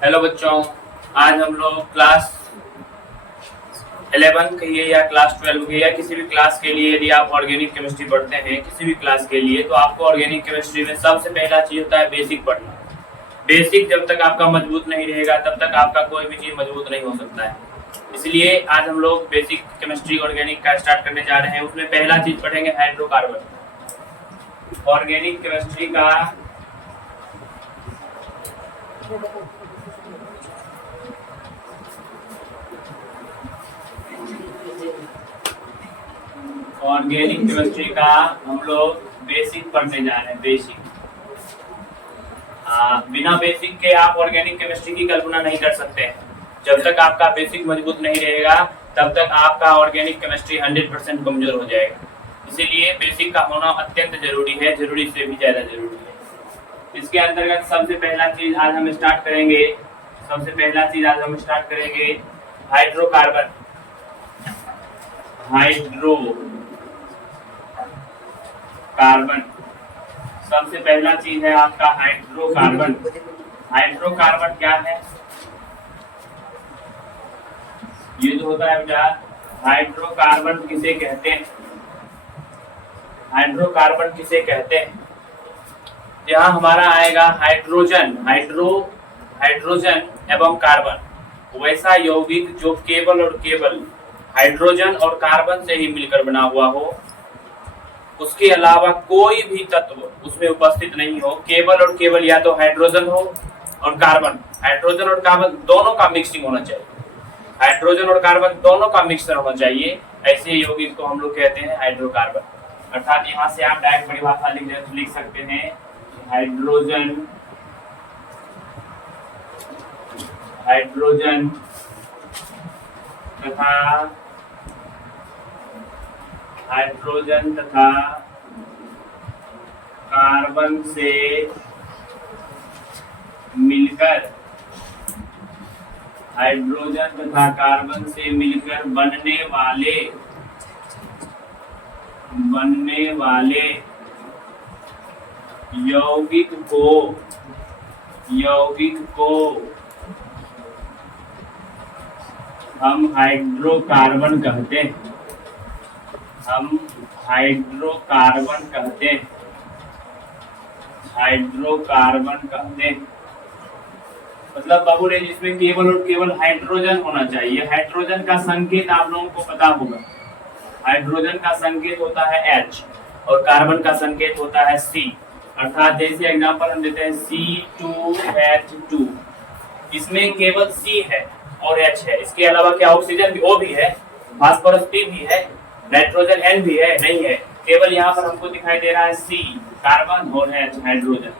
Hello बच्चों, आज हम लोग क्लास 11 कहिए या क्लास 12 कहिए या किसी भी क्लास के लिए यदि आप ऑर्गेनिक केमिस्ट्री पढ़ते हैं किसी भी क्लास के लिए, तो आपको ऑर्गेनिक केमिस्ट्री में सबसे पहला चीज होता है बेसिक पढ़ना। बेसिक जब तक आपका मजबूत नहीं रहेगा तब तक आपका कोई भी चीज मजबूत नहीं हो सकता है। इसलिए आज हम लोग बेसिक केमिस्ट्री ऑर्गेनिक का स्टार्ट करने जा रहे हैं। उसमें पहला चीज पढ़ेंगे हाइड्रोकार्बन। ऑर्गेनिक केमिस्ट्री का ऑर्गेनिक केमिस्ट्री का हम लोग बेसिक पढ़ने जा रहे हैं। बेसिक बिना बेसिक के आप ऑर्गेनिक केमिस्ट्री की कल्पना नहीं कर सकते हैं। जब तक आपका बेसिक मजबूत नहीं रहेगा तब तक आपका ऑर्गेनिक केमिस्ट्री 100% कमजोर हो जाएगा। इसीलिए बेसिक का होना अत्यंत जरूरी है, जरूरी से भी ज्यादा जरूरी है। इसके अंतर्गत सबसे पहला चीज आज हम स्टार्ट करेंगे हाइड्रोकार्बन। हाइड्रोकार्बन सबसे पहला चीज है आपका हाइड्रोकार्बन। हाइड्रोकार्बन क्या है? ये जो होता है बेटा, हाइड्रोकार्बन किसे कहते हैं? हाइड्रोकार्बन किसे कहते हैं? यहाँ हमारा आएगा हाइड्रोजन, हाइड्रोजन एवं कार्बन, वैसा यौगिक जो केवल और केवल हाइड्रोजन और कार्बन से ही मिलकर बना हुआ हो, उसके अलावा कोई भी तत्व उसमें उपस्थित नहीं हो। केवल और केवल या तो हाइड्रोजन हो और कार्बन, हाइड्रोजन और कार्बन दोनों का मिक्सिंग होना चाहिए। हाइड्रोजन और कार्बन दोनों का मिक्सर होना चाहिए। ऐसे यौगिक को हम लोग कहते हैं हाइड्रोकार्बन। अर्थात यहाँ से आप डायरेक्ट परिभाषा लिख सकते हैं हाइड्रोजन तथा कार्बन से मिलकर बनने वाले यौगिक को हम हाइड्रोकार्बन कहते हैं। मतलब बाबू रे, जिसमें केवल और केवल हाइड्रोजन होना चाहिए। हाइड्रोजन का संकेत आप लोगों को पता होगा। हाइड्रोजन का संकेत होता है H और कार्बन का संकेत होता है C। अर्थात जैसे एग्जांपल हम देते हैं C2H2, इसमें केवल C है और H है। इसके अलावा क्या ऑक्सीजन भी O भी है, फास्फोरस P भी है, नाइट्रोजन N भी है? नहीं है। केवल यहाँ पर हमको दिखाई दे रहा है C कार्बन और H हाइड्रोजन।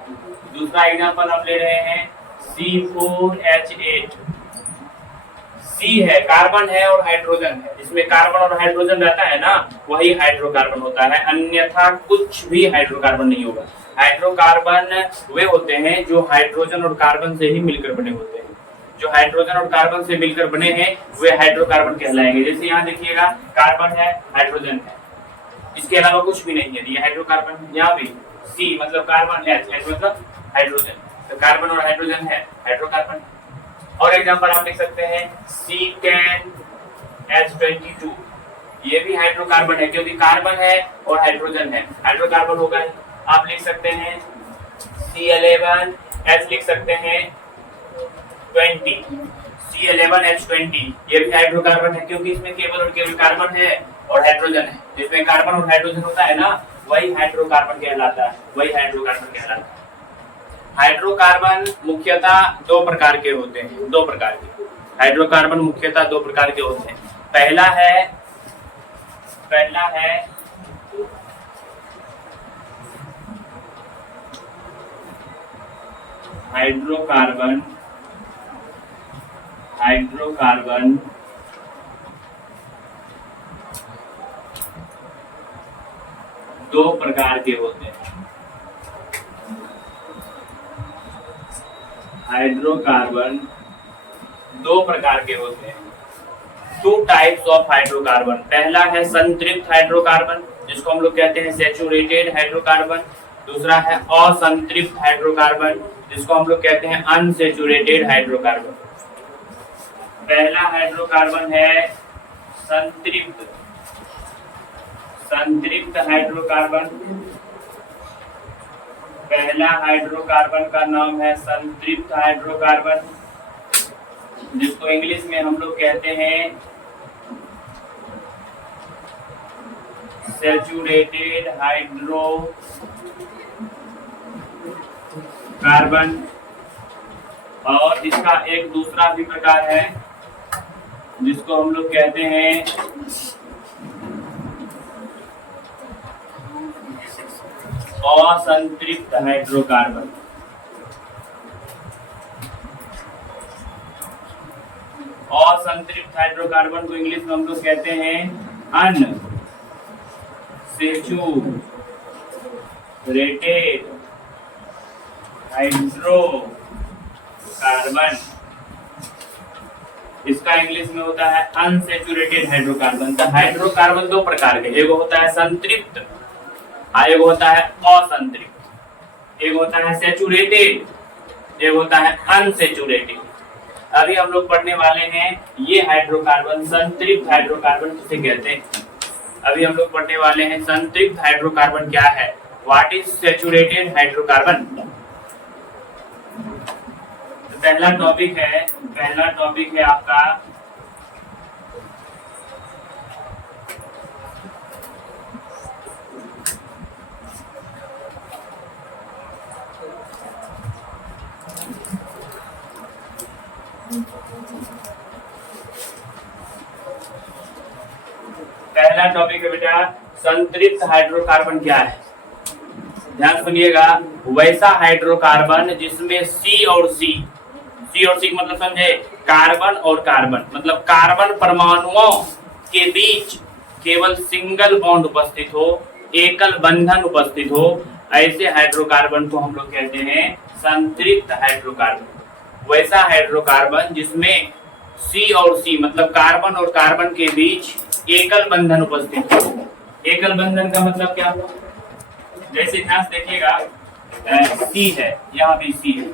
दूसरा एग्जांपल हम ले रहे हैं C4H8, C है, कार्बन है और हाइड्रोजन है। जिसमें कार्बन और हाइड्रोजन रहता है ना, वही हाइड्रोकार्बन होता है, अन्यथा कुछ भी हाइड्रोकार्बन नहीं होगा। हाइड्रोकार्बन वे होते हैं जो हाइड्रोजन और कार्बन से ही मिलकर बने होते हैं। जो हाइड्रोजन और कार्बन से मिलकर बने हैं वे हाइड्रोकार्बन कहलाएंगे। जैसे यहाँ देखिएगा, कार्बन है, हाइड्रोजन है, इसके अलावा कुछ भी नहीं है। ये हाइड्रोकार्बन। यहाँ भी C मतलब कार्बन, H मतलब हाइड्रोजन, तो कार्बन और हाइड्रोजन है, हाइड्रोकार्बन। और एग्जांपल आप लिख सकते हैं C10H22, ये भी हाइड्रोकार्बन है क्योंकि कार्बन है और हाइड्रोजन है, हाइड्रोकार्बन होगा। आप लिख सकते हैं C11H, लिख सकते हैं 20, C11H20, ये भी हाइड्रोकार्बन है क्योंकि इसमें केवल और केवल कार्बन है और हाइड्रोजन है। जिसमें कार्बन और हाइड्रोजन होता है ना, वही हाइड्रोकार्बन कहलाता है, हाइड्रोकार्बन मुख्यतः दो प्रकार के होते हैं। हाइड्रोकार्बन मुख्यतः दो प्रकार के होते हैं। पहला है हाइड्रोकार्बन दो प्रकार के होते हैं। हाइड्रोकार्बन दो प्रकार के होते हैं। 2 टाइप्स ऑफ हाइड्रोकार्बन। पहला है संतृप्त हाइड्रोकार्बन, जिसको हम लोग कहते हैं सैचुरेटेड हाइड्रोकार्बन, दूसरा है असंतृप्त हाइड्रोकार्बन, जिसको हम लोग कहते हैं अनसेचुरेटेड हाइड्रोकार्बन। पहला हाइड्रोकार्बन है संतृप्त संतृप्त हाइड्रोकार्बन। पहला हाइड्रोकार्बन का नाम है संतृप्त हाइड्रोकार्बन, जिसको इंग्लिश में हम लोग कहते हैं सैचुरेटेड हाइड्रोकार्बन। और इसका एक दूसरा भी प्रकार है जिसको हम लोग कहते हैं असंतृप्त हाइड्रोकार्बन। असंतृप्त हाइड्रोकार्बन को इंग्लिश में हम लोग कहते हैं अनसेचुरेटेड हाइड्रोकार्बन। इसका इंग्लिश में होता है अनसेचुरेटेड हाइड्रोकार्बन। तो हाइड्रोकार्बन दो प्रकार के, एक होता है संतृप्त, एक होता है असंतृप्त। एक होता है सेचुरेटेड, एक होता है अनसेचुरेटेड। अभी हम लोग पढ़ने वाले हैं ये हाइड्रोकार्बन संतृप्त हाइड्रोकार्बन किसे कहते हैं। अभी हम लोग पढ़ने वाले हैं संतृप्त हाइड्रोकार्बन क्या है, व्हाट इज सेचुरेटेड हाइड्रोकार्बन। पहला टॉपिक है आपका बेटा संतृप्त हाइड्रोकार्बन क्या है। ध्यान सुनिएगा, वैसा हाइड्रोकार्बन जिसमें C और C मतलब समझे, कार्बन और कार्बन मतलब कार्बन परमाणुओं के बीच केवल सिंगल बॉन्ड उपस्थित हो, एकल बंधन उपस्थित हो, ऐसे हाइड्रोकार्बन को हम लोग कहते हैं संतृप्त हाइड्रोकार्बन। वैसा हाइड्रोकार्बन जिसमें C और C मतलब कार्बन और कार्बन के बीच एकल बंधन उपस्थित हो। एकल बंधन का मतलब क्या हुआ, जैसे ध्यान से देखिएगा, C है, यहाँ भी C है,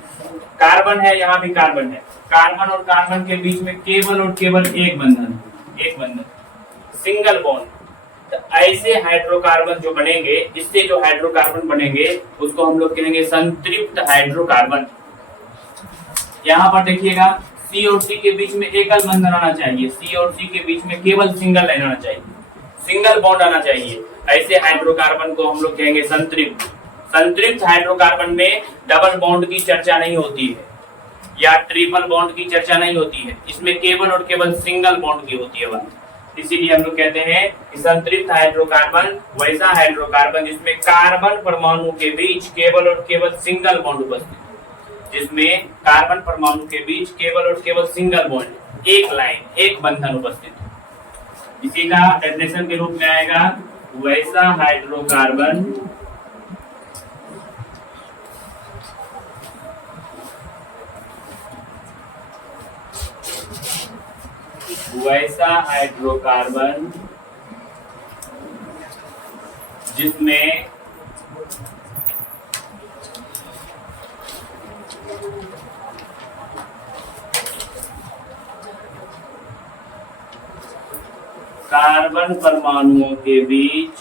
कार्बन है, यहाँ भी कार्बन है, कार्बन और कार्बन के बीच में केवल और केवल एक बंधन सिंगल बॉन्ड। तो ऐसे हाइड्रोकार्बन जो बनेंगे, इससे जो हाइड्रोकार्बन बनेंगे उसको हम लोग कहेंगे संतृप्त हाइड्रोकार्बन। यहाँ पर देखिएगा C और C के बीच में एकल बंधन आना चाहिए, C और C के बीच में केवल सिंगल लाइन आना चाहिए, सिंगल बॉन्ड आना चाहिए। ऐसे हाइड्रोकार्बन को हम लोग कहेंगे संतृप्त। संतृप्त हाइड्रोकार्बन में डबल बॉन्ड की चर्चा नहीं होती है या ट्रिपल बॉन्ड की चर्चा नहीं होती है, इसमें केवल और केवल सिंगल बॉन्ड की होती है बात। इसीलिए हम लोग कहते हैं कि संतृप्त हाइड्रोकार्बन वैसा हाइड्रोकार्बन जिसमें कार्बन परमाणु के बीच केवल और केवल सिंगल बॉन्ड उपस्थित, जिसमें कार्बन परमाणु के बीच केवल और केवल सिंगल बॉन्ड, एक लाइन, एक बंधन उपस्थित। इसी का डेफिनेशन के रूप में आएगा वैसा हाइड्रोकार्बन जिसमें कार्बन परमाणुओं के बीच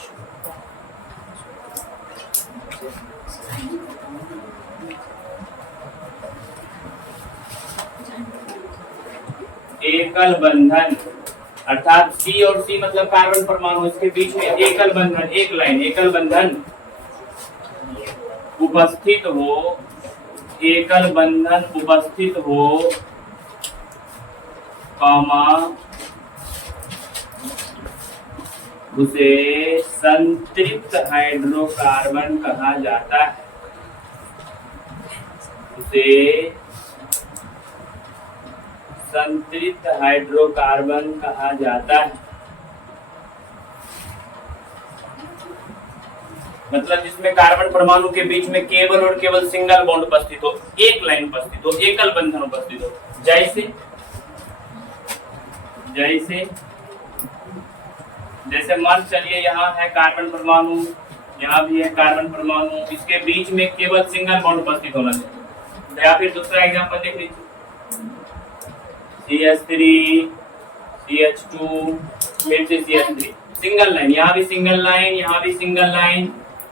एकल बंधन, अर्थात C और C मतलब कार्बन परमाणु, इसके बीच में एकल बंधन, एक लाइन, एकल बंधन उपस्थित हो, एकल बंधन उपस्थित हो, कॉमा उसे संतृप्त हाइड्रोकार्बन कहा जाता है। उसे संतृप्त हाइड्रोकार्बन कहा जाता है। मतलब जिसमें कार्बन परमाणु के बीच में केवल और केवल सिंगल बॉन्ड उपस्थित हो, एक लाइन उपस्थित हो, एकल बंधन उपस्थित हो। जैसे मान चलिए यहाँ है कार्बन परमाणु यहाँ भी है कार्बन परमाणु, इसके बीच में केवल सिंगल बॉन्ड उपस्थित होना चाहिए। या फिर दूसरा एग्जांपल देख लीजिए, CH3 CH2 फिर से CH3, सिंगल लाइन, यहाँ भी सिंगल लाइन, यहाँ भी सिंगल लाइन,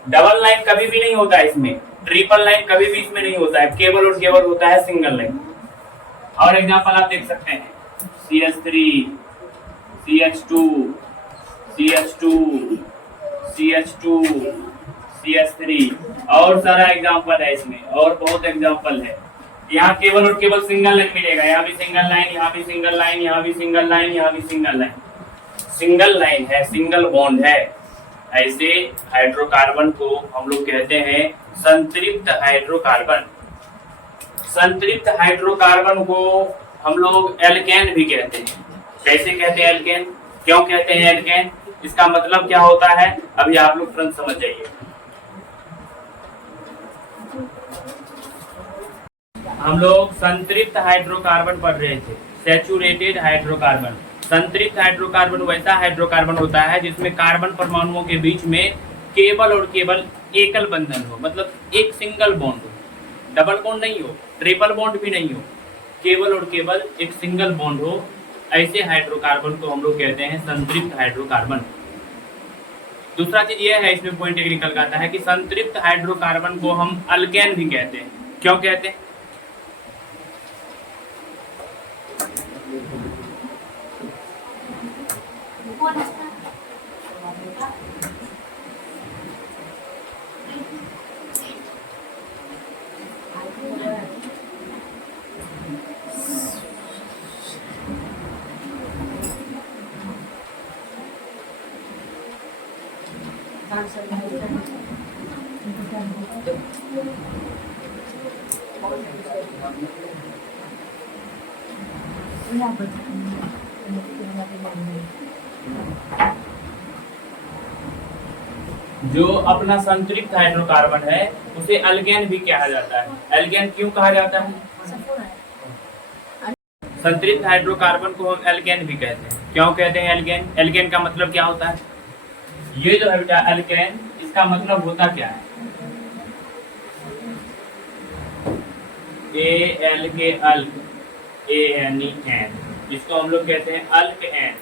डबल लाइन कभी भी नहीं होता है इसमें, ट्रिपल लाइन कभी भी इसमें नहीं होता है, केवल और केवल होता है सिंगल लाइन। और एग्जांपल आप देख सकते हैं, CH3 CH2 CH2 CH2 CH3, और सारा एग्जांपल है इसमें, और बहुत एग्जांपल है। यहाँ केवल और केवल सिंगल लाइन मिलेगा, यहाँ भी सिंगल लाइन, यहाँ भी सिंगल लाइन, यहाँ भी सिंगल लाइन, यहाँ भी सिंगल लाइन, सिंगल लाइन है, सिंगल बॉन्ड है। ऐसे हाइड्रोकार्बन को हम लोग कहते हैं संतृप्त हाइड्रोकार्बन। संतृप्त हाइड्रोकार्बन को हम लोग एल्केन भी कहते हैं। कैसे कहते हैं एल्केन, क्यों कहते हैं एल्केन, इसका मतलब क्या होता है, अभी आप लोग तुरंत समझ जाइए। हम लोग संतृप्त हाइड्रोकार्बन पढ़ रहे थे, सैचुरेटेड हाइड्रोकार्बन। संतृप्त हाइड्रोकार्बन वैसा हाइड्रोकार्बन होता है जिसमें कार्बन परमाणुओं के बीच में केवल और केवल एकल बंधन हो, मतलब एक सिंगल बॉन्ड हो, डबल बॉन्ड नहीं हो, ट्रिपल बॉन्ड भी नहीं हो, केवल और केवल एक सिंगल बॉन्ड हो। ऐसे हाइड्रोकार्बन को हम लोग कहते हैं संतृप्त हाइड्रोकार्बन। दूसरा चीज यह है, इसमें पॉइंट एक निकल के आता है कि संतृप्त हाइड्रोकार्बन को हम अल्केन भी कहते हैं। क्यों कहते हैं, जो अपना संतृप्त हाइड्रोकार्बन है उसे अल्केन भी कहा जाता है। अल्केन क्यों कहा जाता है, संतृप्त हाइड्रोकार्बन को हम एल्केन भी कहते हैं। क्यों कहते हैं एल्केन, एल्केन का मतलब क्या होता है, ये जो है बेटा एल्केन, इसका मतलब होता क्या है, एल के अल्क, ANEN, जिसको हम लोग कहते हैं अल्केन।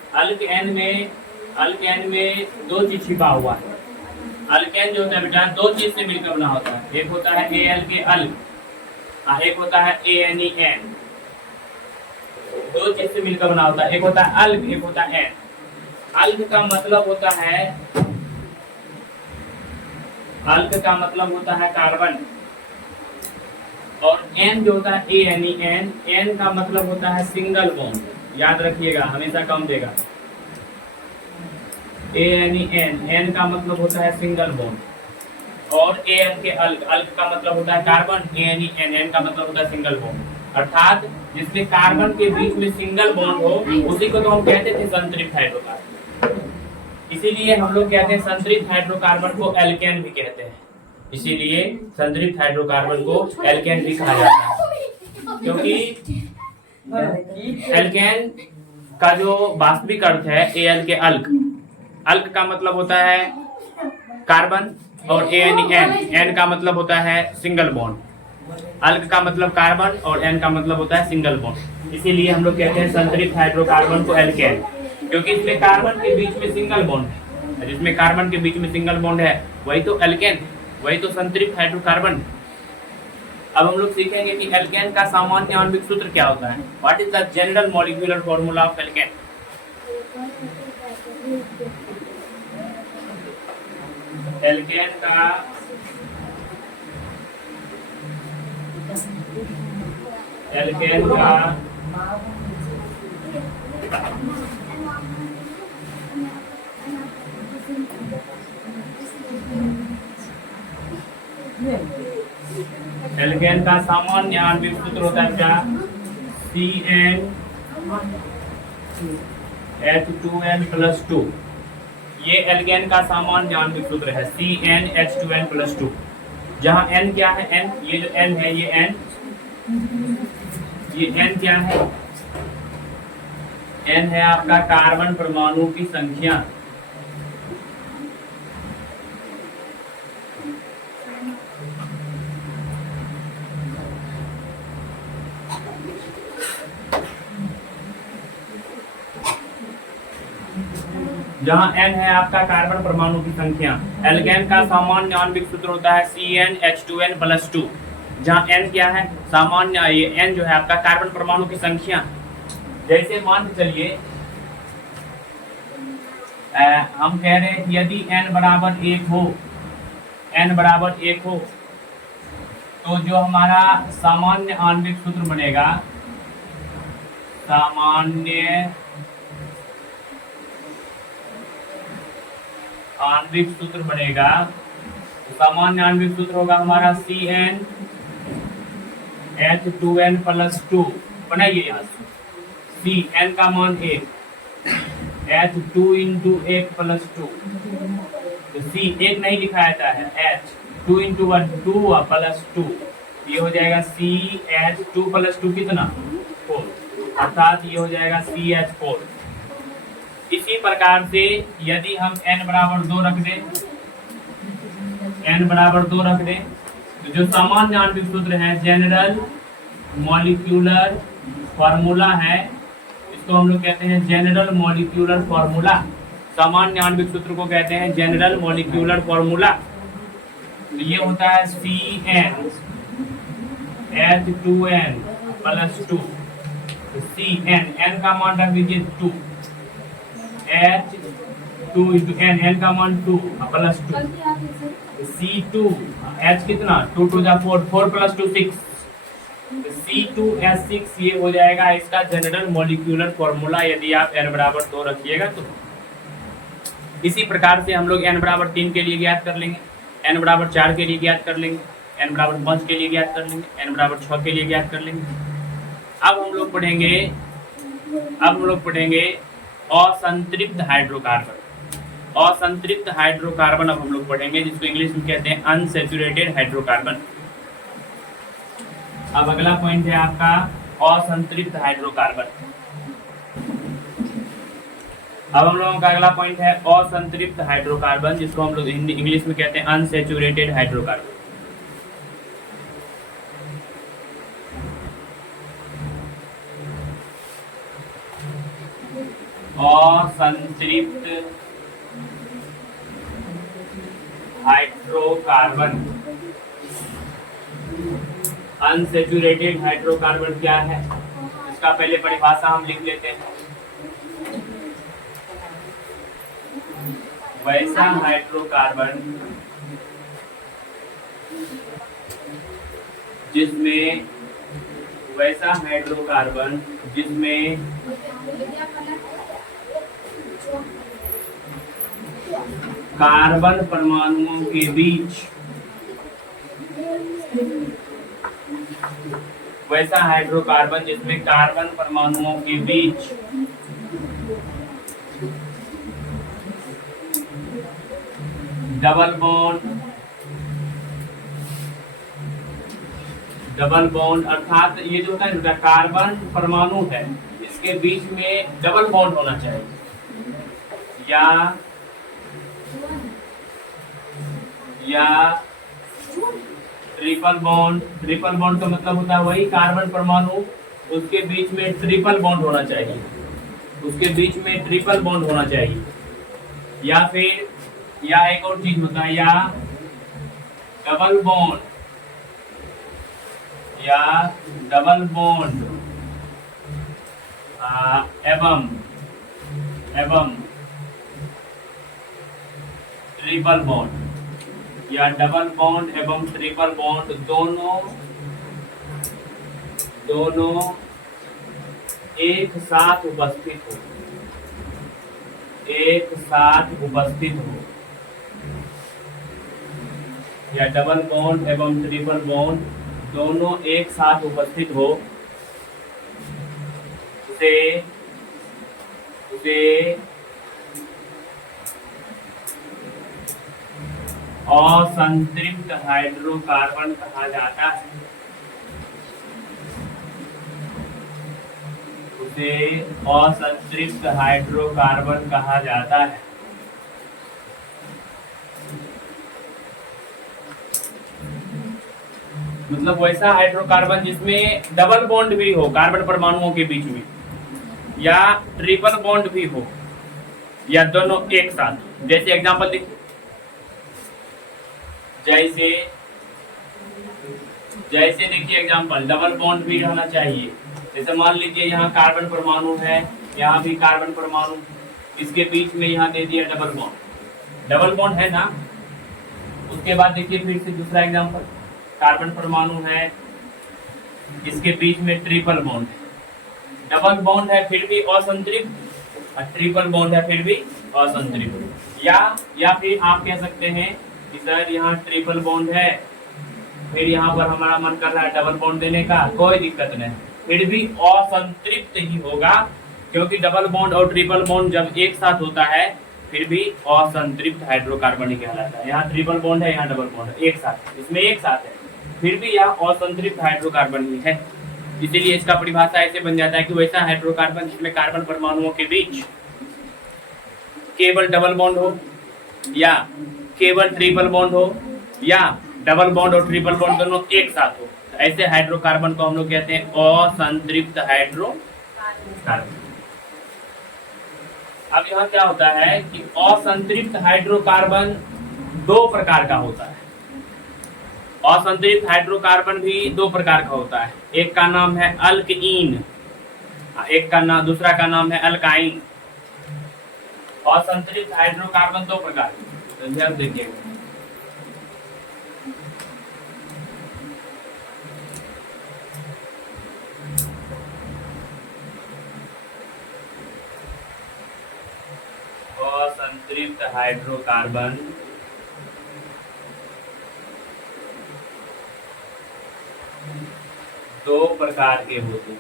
अल्केन में दो चीज छिपा हुआ है। अल्केन जो होता है बेटा दो चीज से मिलकर बना होता है, एक होता है AL के अल्क, एक होता है ANEN। दो चीज से मिलकर बना होता है, एक होता है अल्क, एक होता है एन। अल्क का मतलब होता है, अल्क का मतलब होता है कार्बन, और एन जो होता है ANEN, एन का मतलब होता है सिंगल बॉन्ड। याद रखिएगा, हमेशा कम देगा। ANEN, एन का मतलब होता है सिंगल बॉन्ड, और AN के अल्क, अल्क का मतलब होता है कार्बन, ANEN, एन का मतलब होता है सिंगल बॉन्ड। अर्थात जिसमें कार्बन के बीच में सिंगल बॉन्ड हो उसी को तो हम कहते थे संतृप्त हाइड्रोकार्बन। इसीलिए हम लोग कहते हैं संतृप्त हाइड्रोकार्बन को एल्केन भी कहते हैं। इसीलिए संतृप्त हाइड्रोकार्बन को एल्केन भी कहा जाता है, क्योंकि एल्केन का जो वास्तविक अर्थ है AL के अल्क, अल्क का मतलब होता है कार्बन, और ANEN, एन का मतलब होता है सिंगल बॉन्ड। अल्क का मतलब कार्बन और एन का मतलब होता है सिंगल बॉन्ड। इसीलिए हम लोग कहते हैं संतृप्त हाइड्रोकार्बन को एल्केन, क्योंकि इसमें कार्बन के बीच में सिंगल बॉन्ड है। जिसमें कार्बन के बीच में सिंगल बॉन्ड है वही तो एल्केन, वही तो संतृप्त हाइड्रोकार्बन। अब हम लोग सीखेंगे कि एल्केन का सामान्य आणविक सूत्र क्या होता है। What is the general molecular formula of alkane. Alkane का एल्केन का सामान्य आणविक सूत्र होता है क्या, CnH2n+2। ये एल्केन का सामान्य आणविक सूत्र है, CnH2n+2। जहाँ n क्या है, n, ये जो n है ये n, ये n क्या है, n है आपका कार्बन परमाणु की संख्या। जहां n है आपका कार्बन परमाणु की संख्या। एल्केन का सामान्य आणविक सूत्र होता है CnH2n+2। जहां n क्या है, सामान्य, ये n जो है आपका कार्बन परमाणु की संख्या। जैसे मान के चलिए हम कह रहे हैं यदि n बराबर 1 हो, n बराबर 1 हो, तो जो हमारा सामान्य आणविक सूत्र बनेगा, सामान्य आणविक सूत्र बनेगा, तो सामान्य आणविक सूत्र होगा हमारा CnH2n+2। बनाइए यहाँ से Cn का मान 1, H2 × 1+2, तो C 1 नहीं लिखा जाता है, H 2 × 1 2+2, ये हो जाएगा CH2+2 कितना 4, अर्थात ये हो जाएगा CH4। इसी प्रकार से यदि हम n बराबर 2 रख दें, n बराबर 2 रख दें, तो जो सामान्य आणविक सूत्र है, जनरल मॉलिक्यूलर फॉर्मूला है, इसको हम लोग कहते हैं जनरल मॉलिक्यूलर फॉर्मूला। सामान्य आणविक सूत्र को कहते हैं जनरल मॉलिक्यूलर फॉर्मूला। तो ये होता है CnH2n+2। Cn, n का मान रख दीजिए 2, H2 × n, n का मान 2+2, C2, H कितना 2 × 4, 4+2 6, C2H6, ये हो जाएगा इसका जनरल मॉलिक्यूलर फॉर्मूला, यदि आप n बराबर 2 रखिएगा तो। इसी प्रकार से हम लोग n बराबर 3 के लिए ज्ञात कर लेंगे, n बराबर 4 के लिए ज्ञात कर लेंगे, n बराबर 5 के लिए ज्ञात कर लेंगे, n बराबर 6 के लिए ज्ञात कर लेंगे। अब हम लोग पढ़ेंगे असंतृप्त हाइड्रोकार्बन। असंतृप्त हाइड्रोकार्बन अब हम लोग पढ़ेंगे, जिसको इंग्लिश में कहते हैं अनसैचुरेटेड हाइड्रोकार्बन। अब अगला पॉइंट है आपका असंतृप्त हाइड्रोकार्बन। अब हम लोगों का अगला पॉइंट है असंतृप्त हाइड्रोकार्बन, जिसको हम लोग हिंदी इंग्लिश में कहते हैं अनसैचुरेटेड हाइड्रोकार्बन। असंतृप्त हाइड्रोकार्बन, अनसैचुरेटेड हाइड्रोकार्बन क्या है, इसका पहले परिभाषा हम लिख लेते हैं। वैसा हाइड्रोकार्बन जिसमें कार्बन परमाणुओं के बीच, वैसा हाइड्रोकार्बन जिसमें कार्बन परमाणुओं के बीच डबल बॉन्ड, अर्थात ये जो होता है कार्बन परमाणु है, इसके बीच में डबल बॉन्ड होना चाहिए, या ट्रिपल बॉन्ड। ट्रिपल बॉन्ड का मतलब होता है वही कार्बन परमाणु, उसके बीच में ट्रिपल बॉन्ड होना चाहिए, या फिर एक और चीज होता है, या डबल बॉन्ड एवं ट्रिपल बॉन्ड, या डबल बॉन्ड एवं ट्रिपल बॉन्ड दोनों एक साथ उपस्थित हो, या डबल बॉन्ड एवं ट्रिपल बॉन्ड दोनों एक साथ उपस्थित हो, उसे असंतृप्त हाइड्रोकार्बन कहा जाता है। उसे असंतृप्त हाइड्रोकार्बन कहा जाता है। मतलब वैसा हाइड्रोकार्बन जिसमें डबल बॉन्ड भी हो कार्बन परमाणुओं के बीच में, या ट्रिपल बॉन्ड भी हो, या दोनों एक साथ। जैसे एग्जांपल देखिए, जैसे जैसे देखिए एग्जांपल, डबल बॉन्ड भी रहना चाहिए। जैसे मान लीजिए यहाँ कार्बन परमाणु है, यहाँ भी कार्बन परमाणु, इसके बीच में यहाँ दे दिया डबल बॉन्ड, डबल बॉन्ड है ना। उसके बाद देखिए फिर से दूसरा एग्जांपल, कार्बन परमाणु है, इसके बीच में ट्रिपल बॉन्ड है, डबल बॉन्ड है फिर भी असंतृप्त, और ट्रिपल बॉन्ड है फिर भी असंतृप्त। या फिर आप कह सकते हैं कि सर यहाँ ट्रिपल बॉन्ड है, फिर यहाँ पर हमारा मन कर रहा है डबल बॉन्ड देने का, कोई दिक्कत नहीं, फिर भी असंतृप्त ही होगा, क्योंकि डबल बॉन्ड और ट्रिपल बॉन्ड जब एक साथ होता है फिर भी असंतृप्त हाइड्रोकार्बन ही कहलाता है। यहाँ ट्रिपल बॉन्ड है, यहाँ डबल बॉन्ड है, एक साथ, इसमें एक साथ है, फिर भी यह असंतृप्त हाइड्रोकार्बन ही है। इसीलिए इसका परिभाषा ऐसे बन जाता है कि वैसा हाइड्रोकार्बन जिसमें कार्बन परमाणुओं के बीच केवल डबल बॉन्ड हो, या केवल ट्रिपल बॉन्ड हो, या डबल बॉन्ड और ट्रिपल बॉन्ड दोनों एक साथ हो, ऐसे हाइड्रोकार्बन को हम लोग कहते हैं असंतृप्त हाइड्रोकार्बन। अब यहाँ क्या होता है कि असंतृप्त हाइड्रोकार्बन दो प्रकार का होता है। असंतृप्त हाइड्रोकार्बन भी दो प्रकार का होता है, एक का नाम है अल्कईन, दूसरा का नाम है अल्काइन। असंतृप्त हाइड्रोकार्बन दो प्रकार के, ध्यान देखिए। असंतृप्त हाइड्रोकार्बन दो प्रकार के होते हैं।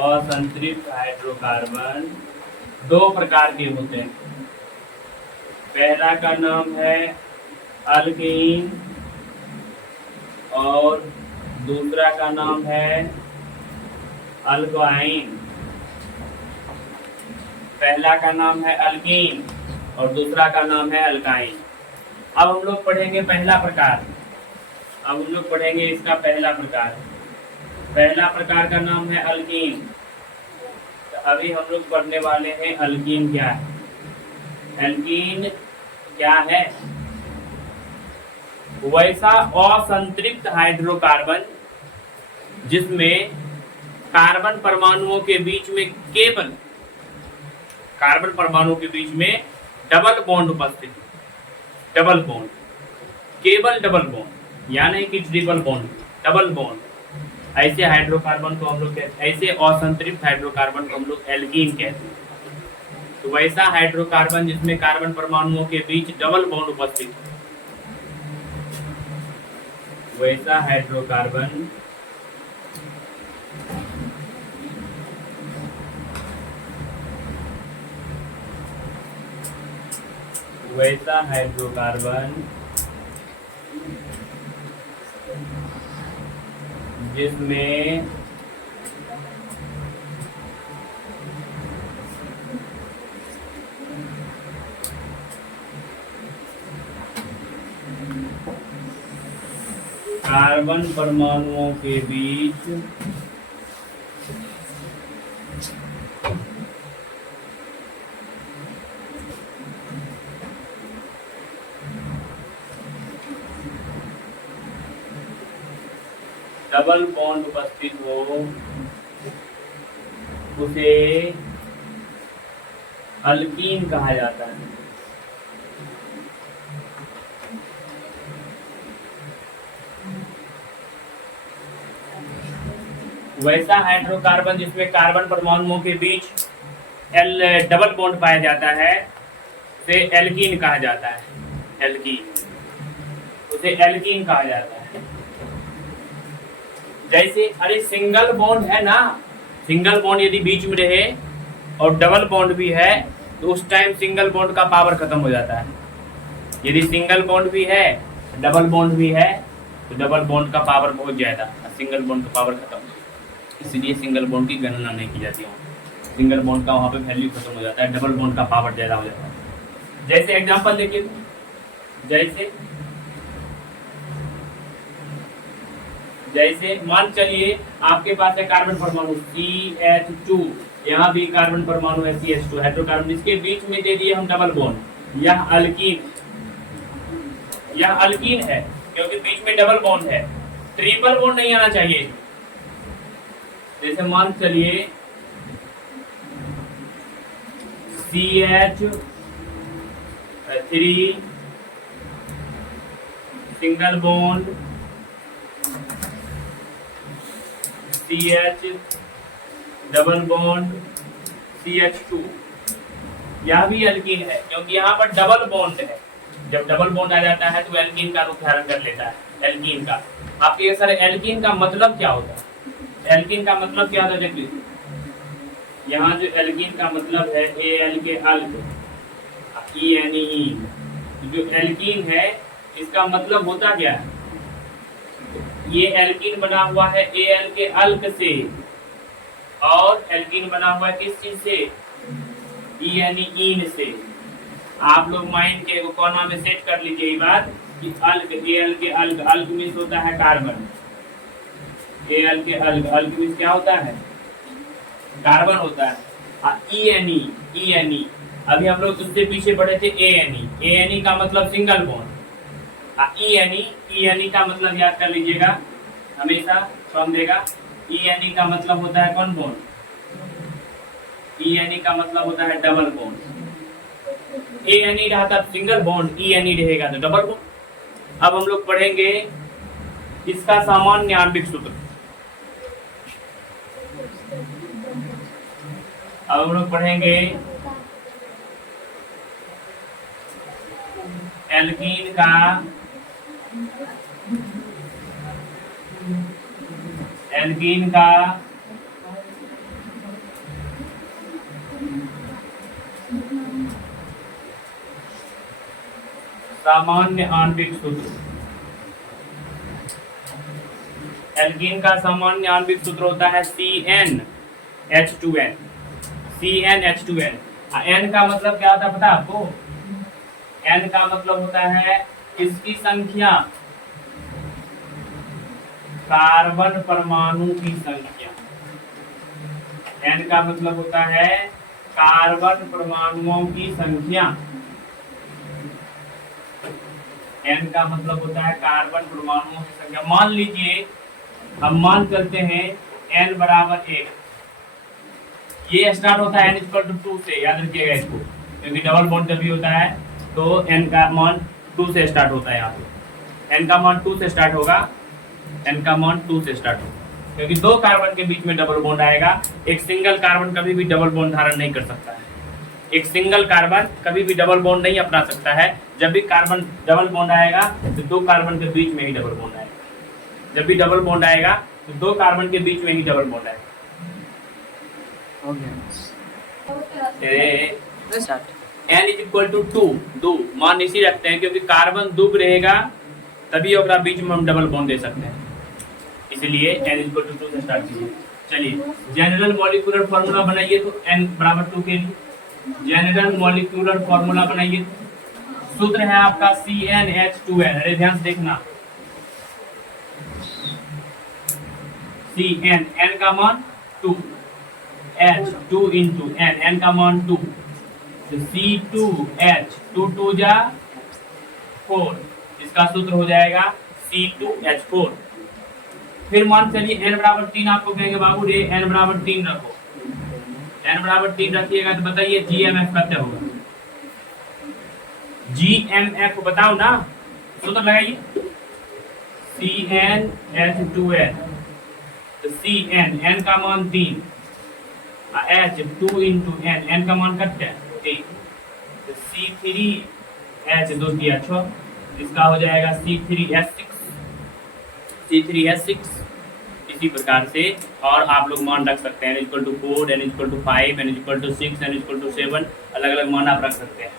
असंतृप्त हाइड्रोकार्बन दो प्रकार के होते हैं। पहला का नाम है अल्कीन और दूसरा का नाम है अल्काइन। पहला का नाम है अल्कीन और दूसरा का नाम है अल्काइन। अब हम लोग पढ़ेंगे पहला प्रकार, अब हम लोग पढ़ेंगे इसका पहला प्रकार। पहला प्रकार का नाम है अल्कीन। तो अभी हम लोग पढ़ने वाले हैं अल्कीन क्या है। अल्कीन क्या है? वैसा असंतृप्त हाइड्रोकार्बन जिसमें कार्बन परमाणुओं के बीच में केवल कार्बन परमाणु के बीच में डबल बॉन्ड उपस्थित, डबल बॉन्ड, केवल डबल बॉन्ड, यानी कि ट्रिपल बॉन्ड, डबल बॉन्ड। ऐसे हाइड्रोकार्बन को हम लोग ऐसे असंतृप्त हाइड्रोकार्बन को हम लोग एल्कीन कहते हैं। तो वैसा हाइड्रोकार्बन जिसमें कार्बन परमाणुओं के बीच डबल बॉन्ड उपस्थित, वैसा हाइड्रोकार्बन जिसमें कार्बन परमाणुओं के बीच डबल बॉन्ड उपस्थित हो, उसे अल्कीन कहा जाता है। वैसा हाइड्रोकार्बन जिसमें कार्बन परमाणुओं के बीच डबल बॉन्ड पाया जाता है उसे एल्कीन कहा जाता है। एल्कीन, उसे एल्कीन कहा जाता है। जैसे अरे सिंगल बॉन्ड है ना, सिंगल बॉन्ड यदि बीच में रहे और डबल बॉन्ड भी है तो उस टाइम सिंगल बॉन्ड का पावर खत्म हो जाता है। यदि सिंगल बॉन्ड भी है, डबल बॉन्ड भी है तो डबल बॉन्ड का पावर बहुत ज्यादा, सिंगल बॉन्ड का पावर खत्म, इसलिए सिंगल बॉन्ड की गणना नहीं की जाती वहाँ। सिंगल बॉन्ड का वहाँ पे वैल्यू खत्म हो जाता है, डबल बॉन्ड का पावर ज्यादा हो जाता है। जैसे एग्जांपल देखिए, जैसे जैसे मान चलिए आपके पास है कार्बन परमाणु CH2, यहाँ भी कार्बन परमाणु है CH2 हाइड्रोकार्बन, इसके बीच में दे दिए हम डबल बॉन्ड। यह अल्कीन है क्योंकि बीच में डबल बॉन्ड है, ट्रिपल बॉन्ड नहीं आना चाहिए। जैसे मान चलिए CH3 single bond CH double bond CH2, यह भी एल्कीन है क्योंकि यहाँ पर डबल बॉन्ड है। जब डबल बॉन्ड आ जाता है तो एल्कीन का रूप धारण कर लेता है। एल्कीन का आपके सर एल्कीन का मतलब क्या होता है? एल्कीन का मतलब क्या होता है देख लीजिए, यहाँ जो एल्कीन का मतलब है Al के अल्क ENE, जो एल्कीन है इसका मतलब होता क्या है? ये एल्कीन बना हुआ है Al के अल्क से, और एल्कीन बना हुआ है किस चीज से? ENE से। आप लोग माइंड के कोना में सेट कर लीजिए ये बात कि अल्क Al के अल्क, अल्क मीन्स होता है कार्बन, Al के अल्क मीन्स क्या होता है? कार्बन होता है। ENE अभी हम लोग उससे पीछे पढ़े थे ANE का मतलब सिंगल बॉन्ड। ENE का मतलब याद कर लीजिएगा हमेशा, कौन देगा? ENE का मतलब होता है कौन बॉन्ड? ENE का मतलब होता है डबल बॉन्ड। ANE रहा था सिंगल बॉन्ड, ENE रहेगा तो डबल बॉन्ड। अब हम लोग पढ़ेंगे इसका सामान्य आणविक सूत्र। अब हम लोग पढ़ेंगे एल्कीन का सामान्य आणविक सूत्र। एल्कीन का सामान्य आणविक सूत्र होता है CnH2n। CnH2n। N का मतलब क्या होता है पता है आपको? N का मतलब होता है इसकी संख्या, कार्बन परमाणु की संख्या। N का मतलब होता है कार्बन परमाणुओं की संख्या। N का मतलब होता है कार्बन परमाणुओं की संख्या। मान लीजिए हम मान करते हैं N बराबर 1, ये स्टार्ट होता है N=2 से, याद रखिएगा इसको, क्योंकि डबल बॉन्ड जब भी होता है तो N का मान 2 से स्टार्ट होता है। यहाँ पे N का मान 2 से स्टार्ट होगा, N का मान 2 से स्टार्ट होगा, क्योंकि दो कार्बन के बीच में डबल बॉन्ड आएगा। एक सिंगल कार्बन कभी भी डबल बॉन्ड धारण नहीं कर सकता है। एक सिंगल कार्बन कभी भी डबल बॉन्ड नहीं अपना सकता है। जब भी कार्बन डबल बॉन्ड आएगा तो दो कार्बन के बीच में ही डबल बॉन्ड आएगा। जब भी डबल बॉन्ड आएगा तो दो कार्बन के बीच में ही डबल बॉन्ड आएगा। N=2, दो मान इसी रखते हैं क्योंकि कार्बन दुग रहेगा तभी ओकरा बीच में हम डबल बॉन्ड दे सकते हैं, इसलिए N=2 से स्टार्ट कीजिए। चलिए जनरल मॉलिक्यूलर फार्मूला बनाइए तो N=2 के लिए जनरल मॉलिक्यूलर फार्मूला बनाइए। सूत्र है आपका CnH2n। अरे ध्यान से देखना, Cn, n का मान 2, H 2 into n, n का मान 2, तो C2H 2 2 जा 4, इसका सूत्र हो जाएगा C2H4। फिर मान चलिए n=3 आपको कहेंगे बाबू रे n=3 रखो, n=3 रखिएगा तो बताइए GMF कितना होगा? GMF बताओ ना, सूत्र लगाइए। CnH2n, तो Cn, n का मान 3, H 2 into n, n का मान कितना है? 3, तो C3H 2 दिया 6, इसका हो जाएगा C3H6। इसी प्रकार से और आप लोग मान रख सकते हैं N=4, N=5, N=6, N=7, अलग अलग मान आप रख सकते हैं।